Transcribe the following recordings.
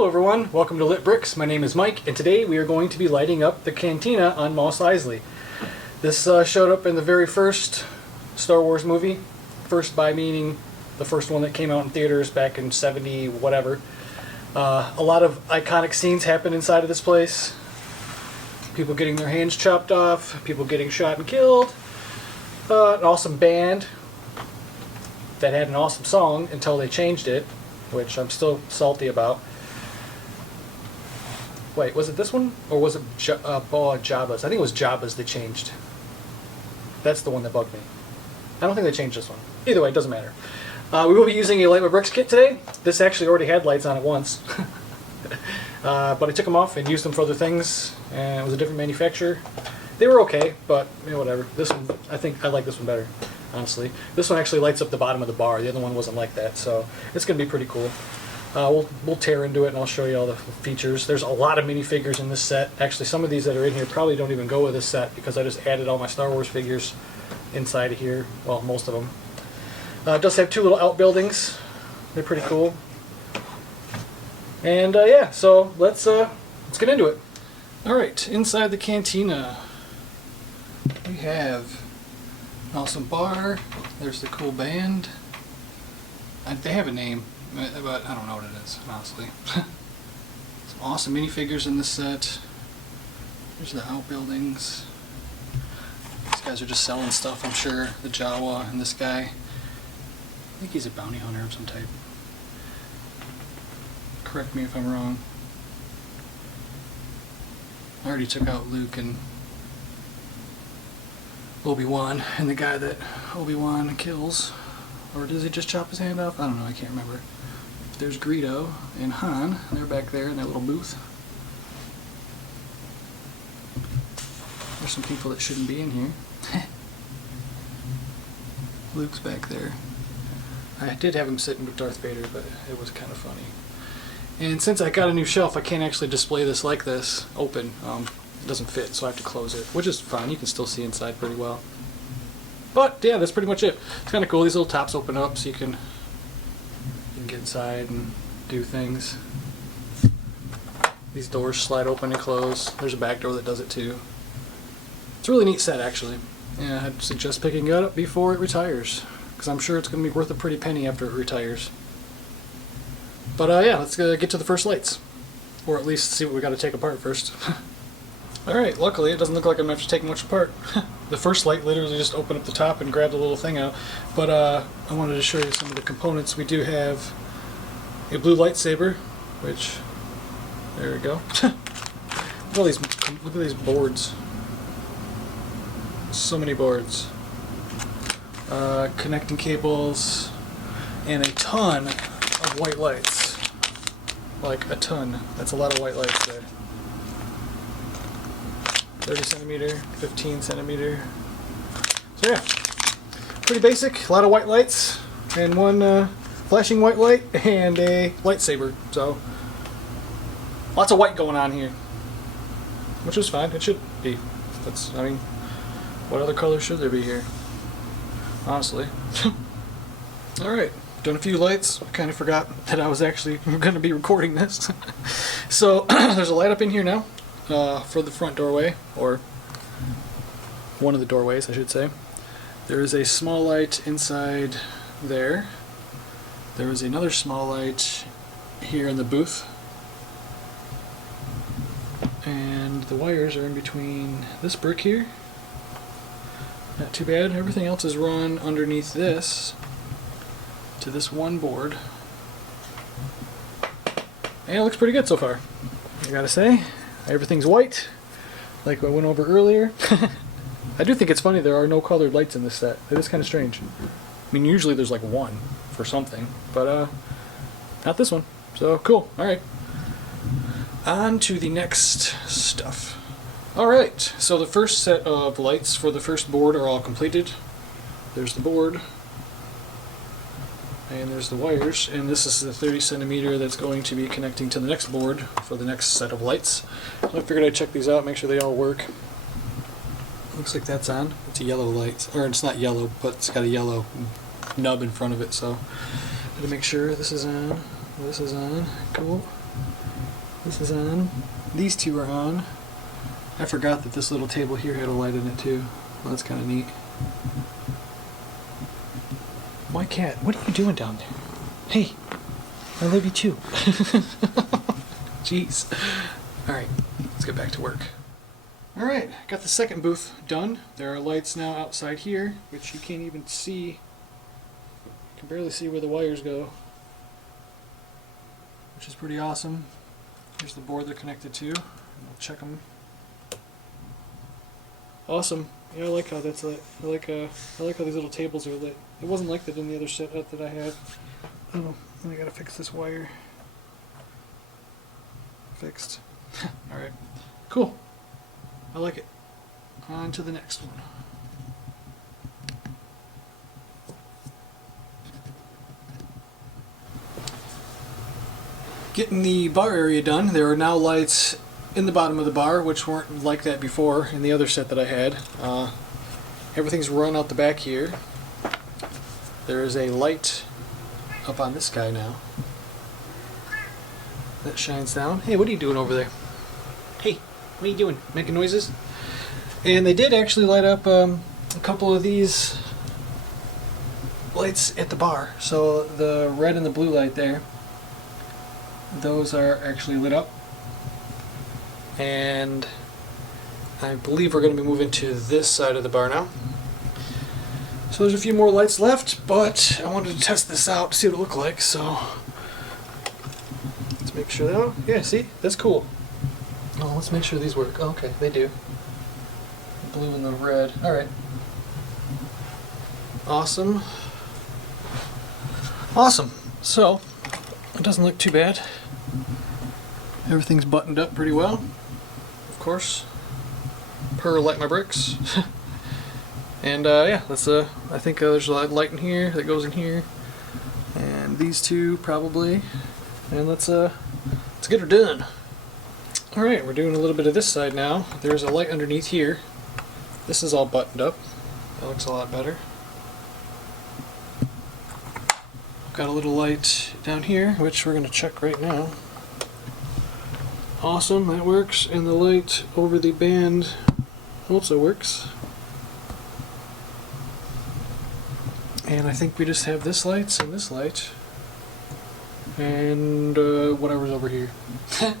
Hello everyone, welcome to Lit Bricks. My name is Mike, and today we are going to be lighting up the cantina on Mos Eisley. This showed up in the very first Star Wars movie. First by meaning the first one that came out in theaters back in 70 whatever. A lot of iconic scenes happen inside of this place. People getting their hands chopped off, people getting shot and killed. An awesome band that had an awesome song until they changed it, which I'm still salty about. Wait, was it this one? Or was it Jabba's? I think it was Jabba's they changed. That's the one that bugged me. I don't think they changed this one. Either way, it doesn't matter. We will be using a Light My Bricks kit today. This actually already had lights on it once. But I took them off and used them for other things, and it was a different manufacturer. They were okay, but you know, whatever. This one, I think I like this one better, honestly. This one actually lights up the bottom of the bar. The other one wasn't like that, so it's going to be pretty cool. We'll tear into it and I'll show you all the features. There's a lot of minifigures in this set. Actually, some of these that are in here probably don't even go with this set because I just added all my Star Wars figures inside of here. Well, most of them. It does have two little outbuildings. They're pretty cool. And yeah, so let's get into it. All right, inside the cantina, we have an awesome bar. There's the cool band. They have a name, but I don't know what it is, honestly. Some awesome minifigures in this set. There's the outbuildings. These guys are just selling stuff, I'm sure. The Jawa and this guy. I think he's a bounty hunter of some type. Correct me if I'm wrong. I already took out Luke and Obi-Wan, and the guy that Obi-Wan kills. Or does he just chop his hand off? I don't know, I can't remember. There's Greedo and Han. They're back there in that little booth. There's some people that shouldn't be in here. Luke's back there. I did have him sitting with Darth Vader, but it was kind of funny. And since I got a new shelf, I can't actually display this like this, open. It doesn't fit, so I have to close it, which is fine. You can still see inside pretty well. But yeah, that's pretty much it. It's kind of cool. These little tops open up so you can get inside and do things. These doors slide open and close. There's a back door that does it too. It's a really neat set, actually. Yeah, I'd suggest picking it up before it retires, because I'm sure it's going to be worth a pretty penny after it retires. But yeah, let's get to the first lights. Or at least see what we got to take apart first. Alright, luckily it doesn't look like I'm going to have to take much apart. The first light literally just opened up the top and grabbed the little thing out. But I wanted to show you some of the components. We do have a blue lightsaber, which, there we go. Look at these boards. So many boards. Connecting cables, and a ton of white lights. Like a ton. That's a lot of white lights there. 30 centimeter, 15 centimeter. So yeah, pretty basic. A lot of white lights, and one flashing white light, and a lightsaber. So lots of white going on here, which is fine. It should be. I mean, what other color should there be here? Honestly. Alright, done a few lights. I kind of forgot that I was actually going to be recording this. So, there's a light up in here now for the front doorway, or one of the doorways, I should say. There is a small light inside there. There is another small light here in the booth. And the wires are in between this brick here. Not too bad. Everything else is run underneath this to this one board. And it looks pretty good so far, I gotta say. Everything's white, like I went over earlier. I do think it's funny there are no colored lights in this set. It is kind of strange. I mean, usually there's like one for something, but not this one. So cool. Alright. On to the next stuff. Alright, so the first set of lights for the first board are all completed. There's the board, and there's the wires, and this is the 30 centimeter that's going to be connecting to the next board for the next set of lights. So I figured I'd check these out, make sure they all work. Looks like that's on. It's a yellow light, or it's not yellow, but it's got a yellow nub in front of it, so I'm going to make sure this is on. This is on. Cool. This is on. These two are on. I forgot that this little table here had a light in it too. Well, that's kind of neat. Why cat? What are you doing down there? Hey, I love you too. Jeez. Alright, let's get back to work. Alright, got the second booth done. There are lights now outside here, which you can't even see. You can barely see where the wires go, which is pretty awesome. Here's the board they're connected to. We'll check them. Awesome. Yeah, I like how that's lit. I like how these little tables are lit. It wasn't like that in the other setup that I had. Oh, I gotta fix this wire. Fixed. Alright. Cool. I like it. On to the next one. Getting the bar area done. There are now lights in the bottom of the bar, which weren't like that before in the other set that I had. Everything's run out the back here. There is a light up on this guy now that shines down. Hey, what are you doing over there? Hey, what are you doing? Making noises? And they did actually light up a couple of these lights at the bar. So the red and the blue light there, those are actually lit up. And I believe we're going to be moving to this side of the bar now. So there's a few more lights left, but I wanted to test this out to see what it looked like, so let's make sure that, oh, yeah, see, that's cool. Oh, let's make sure these work. Oh, okay, they do. The blue and the red. Alright. Awesome. Awesome. So, it doesn't look too bad. Everything's buttoned up pretty well, of course, per Light My Bricks. And yeah, let's I think there's a light in here that goes in here, and these two probably, and let's get her done. All right, we're doing a little bit of this side now. There's a light underneath here. This is all buttoned up. That looks a lot better. Got a little light down here, which we're going to check right now. Awesome, that works, and the light over the band also works. And I think we just have this light and this light, and whatever's over here. And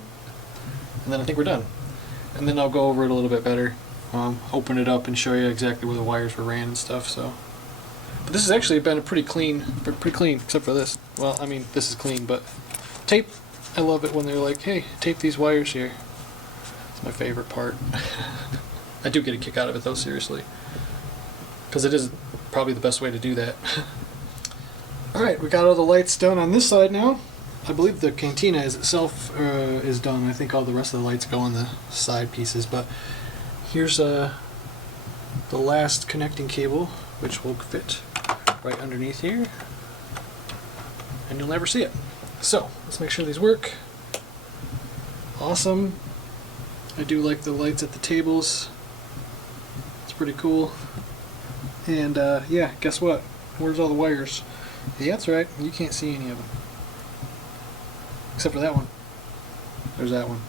then I think we're done. And then I'll go over it a little bit better, open it up and show you exactly where the wires were ran and stuff. So, but this has actually been a pretty clean, except for this. Well, I mean, this is clean, but tape. I love it when they're like, hey, tape these wires here. It's my favorite part. I do get a kick out of it though, seriously, because it is probably the best way to do that. Alright, we got all the lights done on this side now. I believe the cantina is itself is done. I think all the rest of the lights go on the side pieces, but here's the last connecting cable, which will fit right underneath here, and you'll never see it. So, let's make sure these work. Awesome. I do like the lights at the tables. It's pretty cool. And yeah, guess what? Where's all the wires? Yeah, that's right. You can't see any of them. Except for that one. There's that one.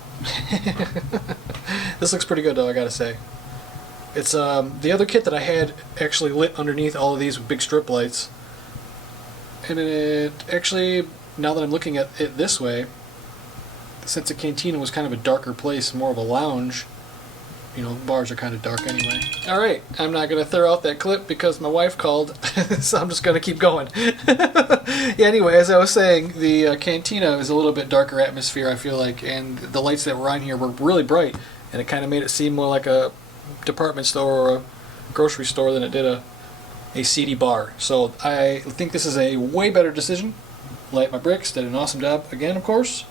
This looks pretty good though, I gotta say. It's the other kit that I had actually lit underneath all of these with big strip lights. And it actually, now that I'm looking at it this way, since the cantina was kind of a darker place, more of a lounge, you know, bars are kind of dark anyway. Alright, I'm not going to throw out that clip because my wife called, so I'm just going to keep going. Yeah, anyway, as I was saying, the cantina is a little bit darker atmosphere, I feel like, and the lights that were on here were really bright, and it kind of made it seem more like a department store or a grocery store than it did a seedy bar. So I think this is a way better decision. Light My Bricks did an awesome job again, of course,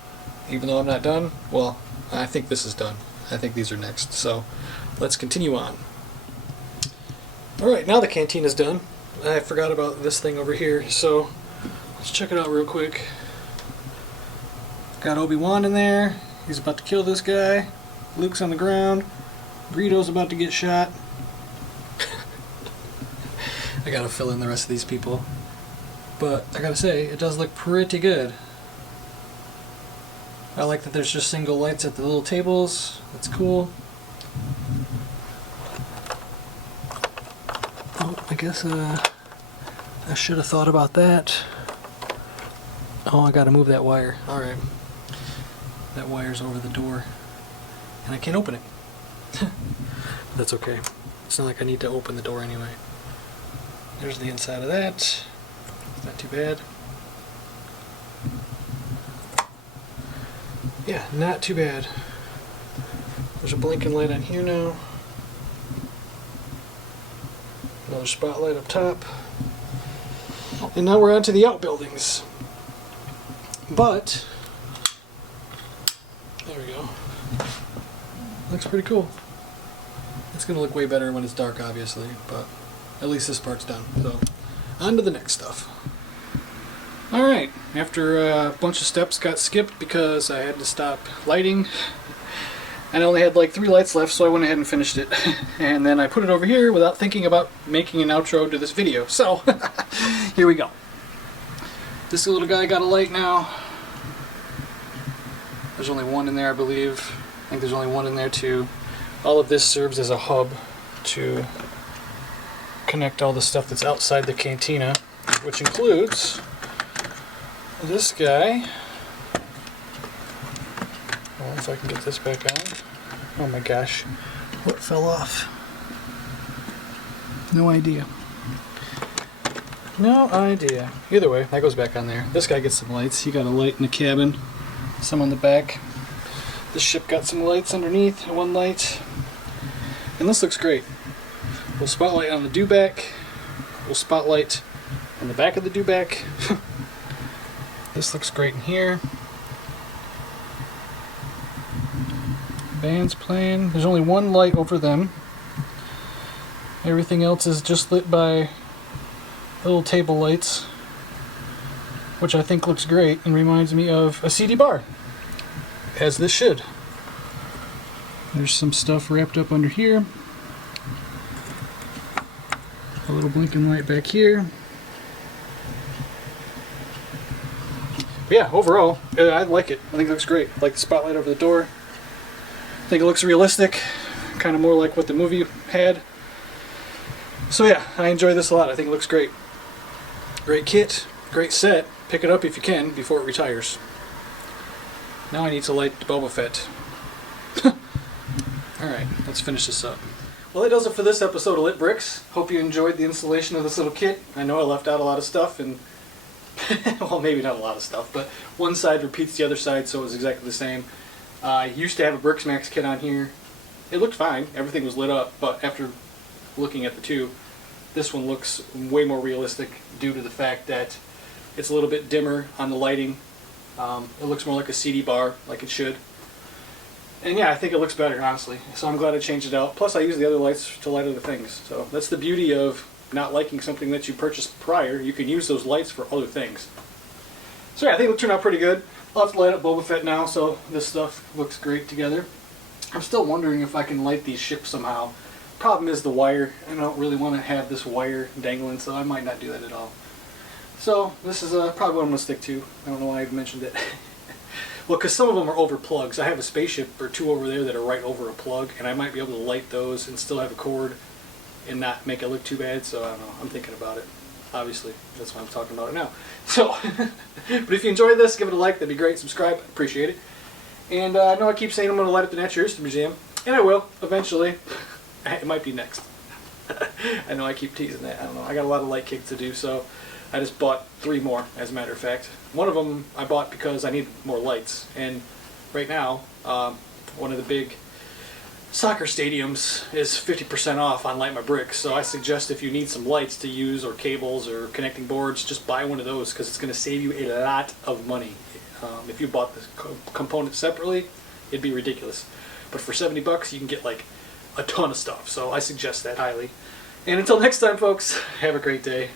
even though I'm not done. Well, I think this is done. I think these are next, so let's continue on. Alright, now the cantina's done. I forgot about this thing over here, so let's check it out real quick. Got Obi-Wan in there. He's about to kill this guy. Luke's on the ground. Greedo's about to get shot. I gotta fill in the rest of these people. But I gotta say, it does look pretty good. I like that there's just single lights at the little tables. That's cool. Oh, I guess I should have thought about that. Oh, I gotta move that wire. Alright. That wire's over the door. And I can't open it. That's okay. It's not like I need to open the door anyway. There's the inside of that. It's not too bad. Yeah, not too bad. There's a blinking light on here now. Another spotlight up top. And now we're on to the outbuildings. But, there we go. Looks pretty cool. It's going to look way better when it's dark, obviously, but at least this part's done. So, on to the next stuff. Alright, after a bunch of steps got skipped because I had to stop lighting, and I only had like 3 lights left, so I went ahead and finished it. And then I put it over here without thinking about making an outro to this video. So, here we go. This little guy got a light now. There's only one in there, I believe. I think there's only one in there too. All of this serves as a hub to connect all the stuff that's outside the cantina, which includes this guy. Well, if I can get this back on. Oh my gosh. What fell off? No idea. No idea. Either way, that goes back on there. This guy gets some lights. He got a light in the cabin, some on the back. This ship got some lights underneath, one light. And this looks great. We'll spotlight on the dewback. We'll spotlight on the back of the dewback. This looks great in here. Band's playing. There's only one light over them. Everything else is just lit by little table lights, which I think looks great and reminds me of a CD bar, as this should. There's some stuff wrapped up under here. A little blinking light back here. But yeah, overall, I like it. I think it looks great. I like the spotlight over the door. I think it looks realistic, kind of more like what the movie had. So yeah, I enjoy this a lot. I think it looks great. Great kit, great set. Pick it up if you can before it retires. Now I need to light Boba Fett. Alright, let's finish this up. Well, that does it for this episode of Lit Bricks. Hope you enjoyed the installation of this little kit. I know I left out a lot of stuff, and well, maybe not a lot of stuff, but one side repeats the other side, so it was exactly the same. I used to have a Bricks Max kit on here. It looked fine. Everything was lit up, but after looking at the two, this one looks way more realistic due to the fact that it's a little bit dimmer on the lighting. It looks more like a CD bar, like it should. And yeah, I think it looks better, honestly. So I'm glad I changed it out. Plus I use the other lights to light other things. So that's the beauty of not liking something that you purchased prior. You can use those lights for other things. So yeah, I think it'll turn out pretty good. I'll have to light up Boba Fett now, so this stuff looks great together. I'm still wondering if I can light these ships somehow. Problem is the wire. I don't really want to have this wire dangling, so I might not do that at all. So this is probably what I'm going to stick to. I don't know why I mentioned it. Well, because some of them are over plugs. I have a spaceship or two over there that are right over a plug, and I might be able to light those and still have a cord and not make it look too bad, so I don't know. I'm thinking about it. Obviously, that's why I'm talking about it now. So, but if you enjoyed this, give it a like. That'd be great. Subscribe. Appreciate it. And I know I keep saying I'm going to light up the Natural History Museum, and I will, eventually. It might be next. I know I keep teasing that. I don't know. I got a lot of light kits to do, so I just bought 3 more, as a matter of fact. One of them I bought because I need more lights, and right now, one of the big soccer stadiums is 50% off on Light My Bricks, so I suggest if you need some lights to use, or cables, or connecting boards, just buy one of those, because it's going to save you a lot of money. If you bought the components separately, it'd be ridiculous. But for 70 bucks, you can get like a ton of stuff, so I suggest that highly. And until next time, folks, have a great day.